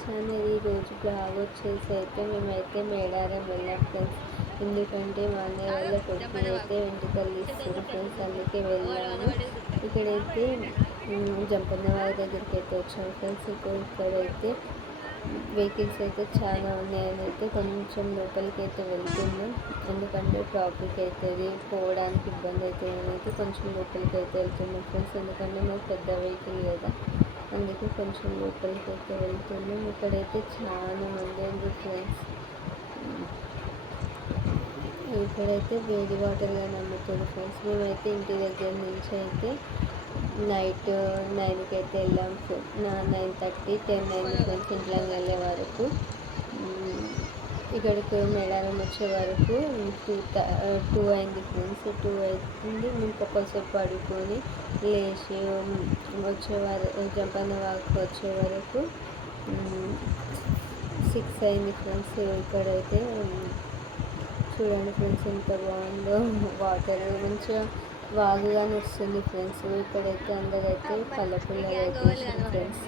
Channel ఈరోజు blog వచ్చేసి అయితే మేమైతే మేడారం వెళ్ళాం ఫ్రెండ్స్ ఎందుకంటే మా అన్నయ్య వాళ్ళ కొడుకు అయితే వెంట్రుకలు ఇస్తారు ఫ్రెండ్స్ అందుకే వెళ్ళాము. ఇక్కడైతే జంపన్న వారి దగ్గరికి అయితే వచ్చాము ఫ్రెండ్స్ ఇక్కడ ఇక్కడైతే వెహికల్స్ అయితే చాలా ఉన్నాయని అయితే కొంచెం లోపలికి అయితే వెళ్తున్నాం. ఎందుకంటే ట్రాఫిక్ అవుతుంది పోవడానికి ఇబ్బంది అవుతుంది అయితే కొంచెం లోపలికి అయితే వెళ్తున్నాం ఫ్రెండ్స్ ఎందుకంటే మాకు పెద్ద వెహికల్ కదా. అందుకే కొంచెం లోపలికి అయితే వెళ్తున్నాం. ఇక్కడైతే చాలా మంది ఉంది ఫ్రెండ్స్ ఇక్కడైతే వేడి వాటర్గా నమ్ముతుంది ఫ్రెండ్స్ మేమైతే ఇంటి దగ్గర నుంచి అయితే నైట్ నైన్కి అయితే వెళ్ళాం. నా nine thirty ten nine friends ఇంట్లోకి వెళ్ళే వరకు. ఇక్కడికి మేడారం వచ్చే వరకు టూ టూ అయింది ఫ్రెండ్స్ టూ అయింది మేము కొంచెంసేపు పడుకొని లేచి వచ్చే వరకు జంపన్న వాక్ వచ్చే వరకు సిక్స్ అయింది ఫ్రెండ్స్ ఇక్కడైతే. చూడండి ఫ్రెండ్స్ ఎంత బాగుందో వాటర్. మంచిగా వాగుగానే వస్తుంది ఫ్రెండ్స్. ఇక్కడైతే అందరైతే పళ్ళ పుల్లలు అయితే ఫ్రెండ్స్.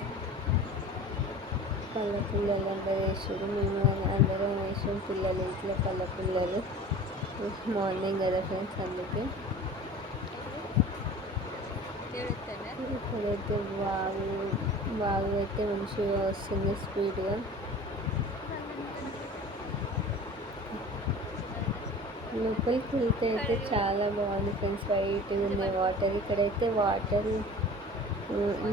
పళ్ళ పిల్లలు అందరూ వేసారు మేము అందరం వేసాం పిల్లలు ఇంట్లో పళ్ళ పిల్లలు మార్నింగ్ కదా ఫ్రెండ్స్ అందుకే. ఇప్పుడైతే బాగు వాగు అయితే మంచిగా వస్తుంది స్పీడ్గా. లోపలికి వెళ్తే అయితే చాలా బాగుంది ఫ్రెండ్స్. వైట్గా ఉన్నాయి వాటర్. ఇక్కడైతే వాటర్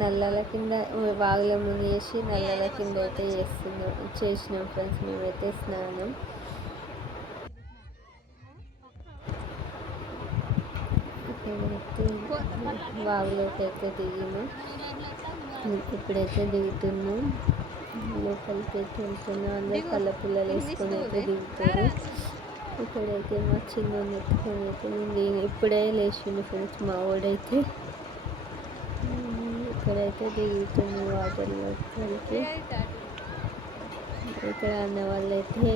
నల్లల కింద వాగుల మునిగేసి నల్లల కింద అయితే చేస్తున్నాం చేసినాం ఫ్రెండ్స్. మేమైతే స్నానం. ఇక్కడైతే వాగులోకి అయితే దిగినాం. ఇప్పుడైతే దిగుతున్నాం. లోపలికి అయితే వెళ్తున్నాం. అందరూ కళ్ళ పుల్లలు వేసుకొని అయితే దిగుతారు. ఇక్కడైతే మా చిన్న ఎత్తుకొని అయితే నేను ఇప్పుడే లేచిండు ఫ్రెండ్స్ మా వాడైతే. ఇక్కడైతే దిగుతుంది వాటర్లో కలిపి ఇక్కడ అన్న వాళ్ళైతే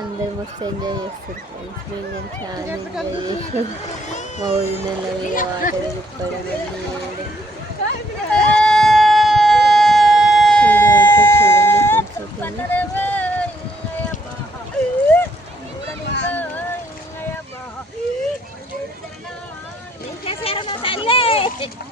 అందరు మస్తు ఎంజాయ్ చేస్తారు ఫ్రెండ్స్. మేము కానీ చాలా ఎంజాయ్ చేసాం. మా ఊరిన మీద వాటర్ తిప్పడం అన్నీ Thank you.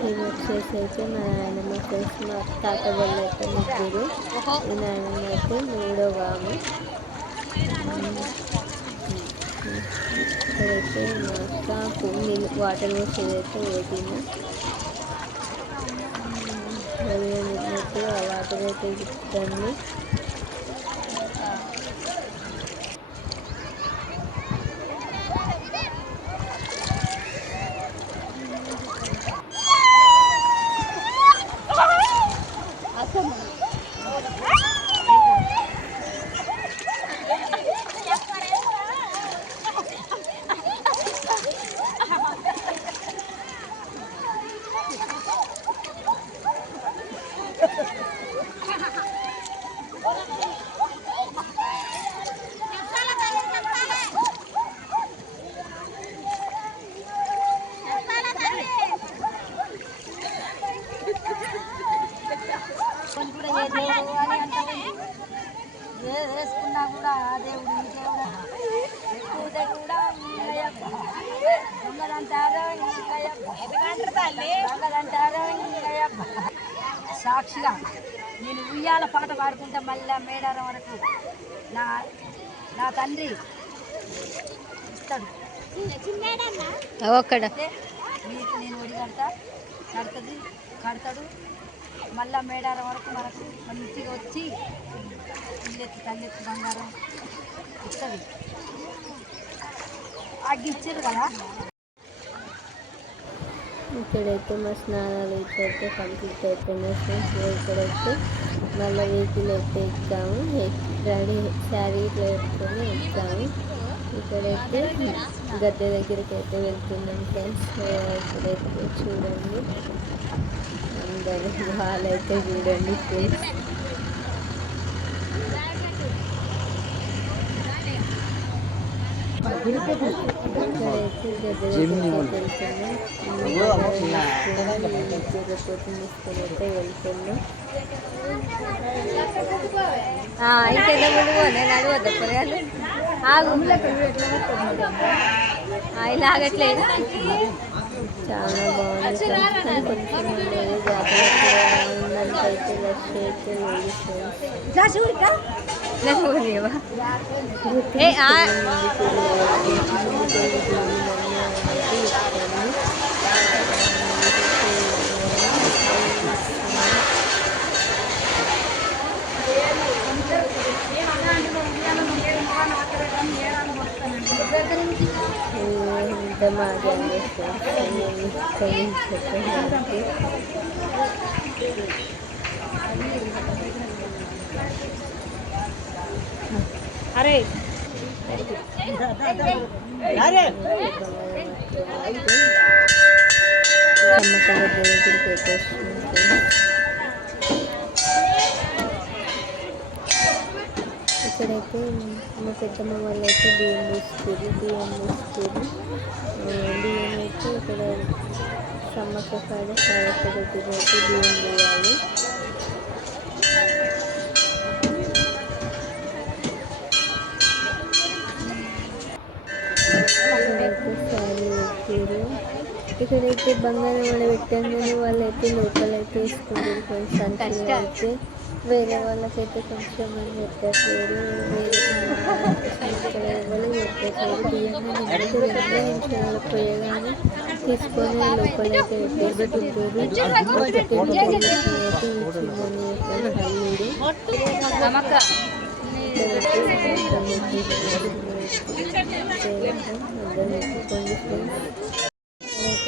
ఇది వచ్చేసి అయితే మా నాయనమ్మ ఫ్రెండ్స్ మా తాత వాళ్ళు అయితే ముగ్గురు. మా నాయనమ్మ అయితే మూడో బాము ఇక్కడైతే మా అక్క నీళ్ళు వాటర్ పోసేది అయితే వేటిన అయితే ఆ వాటర్ అయితే ఇస్తుంది సాక్షిగా నేను ఉయ్యాల పాట పాడుకుంటా మళ్ళా మేడారం వరకు. నా నా తండ్రి ఇస్తాడు. మీకు నేను ఒడి కడతా కడుతుంది కడతాడు. మళ్ళా మేడారం వరకు మనకు మంచిగా వచ్చి ఇల్లెత్తి తల్లెత్తి బంగారం ఇస్తుంది అగ్గి ఇచ్చారు కదా? ఇక్కడైతే మా స్నానాలు అయితే కంప్లీట్ అయిపోయినాయి ఫ్రెండ్స్. ఇక్కడైతే మళ్ళీ వెహికల్ అయితే ఎక్కాము. రెడీ శారీ ఇట్లా పెట్టుకొని ఎక్కాము. ఇక్కడైతే గద్దె దగ్గరికి అయితే వెళ్తున్నాం ఫ్రెండ్స్. ఇక్కడైతే చూడండి. అందరూ వాళ్ళైతే చూడండి ఫ్రెండ్స్ ఇక్కడైతే గద్దె దగ్గరికి వెళ్తున్నాం తిరుపతి తీసుకొని అయితే వెళ్తున్నాం ఇంకెంత ముందు పోనే నడవద్దు పొరగాలు ఆగు. ఇలాగట్లేదు. చాలా బాగుంది friends. కానీ కొంచెం ఉండేది జాగ్రత్తగా ఉన్నంతైతే రష్ అయితే లేదు ఫ్రెండ్స్ అరే. అరే. సమ్మక్క దగ్గర దగ్గరికి ఇక్కడైతే మా పెద్దమ్మ వాళ్ళు అయితే బియ్యం తీసుకుని బియ్యం తీసుకుని బియ్యం అయితే ఇక్కడ సమ్మక్క కాడ సారక్క దగ్గర అయితే బియ్యం వేయాలి. ఇక్కడైతే శారీ పెట్టారు ఇక్కడైతే బంగారం వడ పెట్టంగానే వాళ్ళైతే లోపలైతే వేసుకుంటారు. కొంచెం అయితే. వేరే వాళ్ళకైతే కొంచెం అని పెట్టట్లేరు వేరే ఎవరు రెండే నిమిషాలు పోయగానే తీసుకొని లోపలైతే పెట్టేసుకుంటారు ఒకటి అయితే ఇచ్చిందని హల్లుడు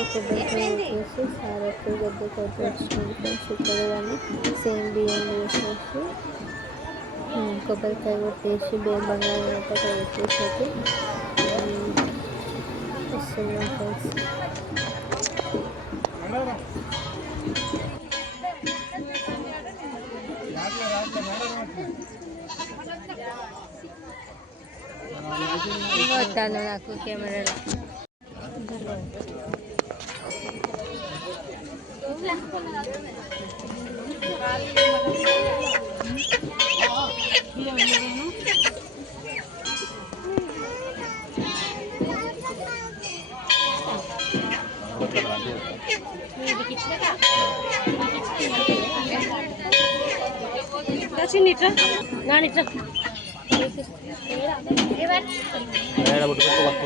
కొబ్బరికాయ వేసి సారపు గడ్డ కొట్టి వచ్చుకోండి ఫ్రెండ్స్ కానీ సేమ్ బియ్యం వేసేసి కొబ్బరికాయ కొట్టేసి బియ్యం బంగారం అంతా కొట్టేసి పెట్టేసి అయితే వస్తున్నాం ఫ్రెండ్స్ వస్తాను నాకు కెమెరాలో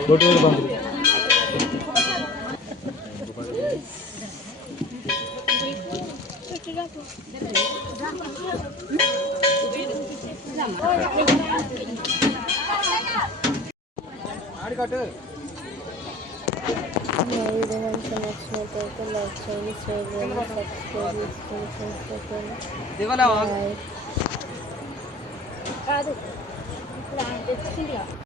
ಬೊಟ್ಟು ಬಂದ್ರಿ ఈ వీడియో కనుక నచ్చినట్టయితే లైక్ చేయండి షేర్ చేయండి సబ్స్క్రైబ్ చేసుకోండి ఫ్రెండ్స్ కాదు. ఇప్పుడు ఆయన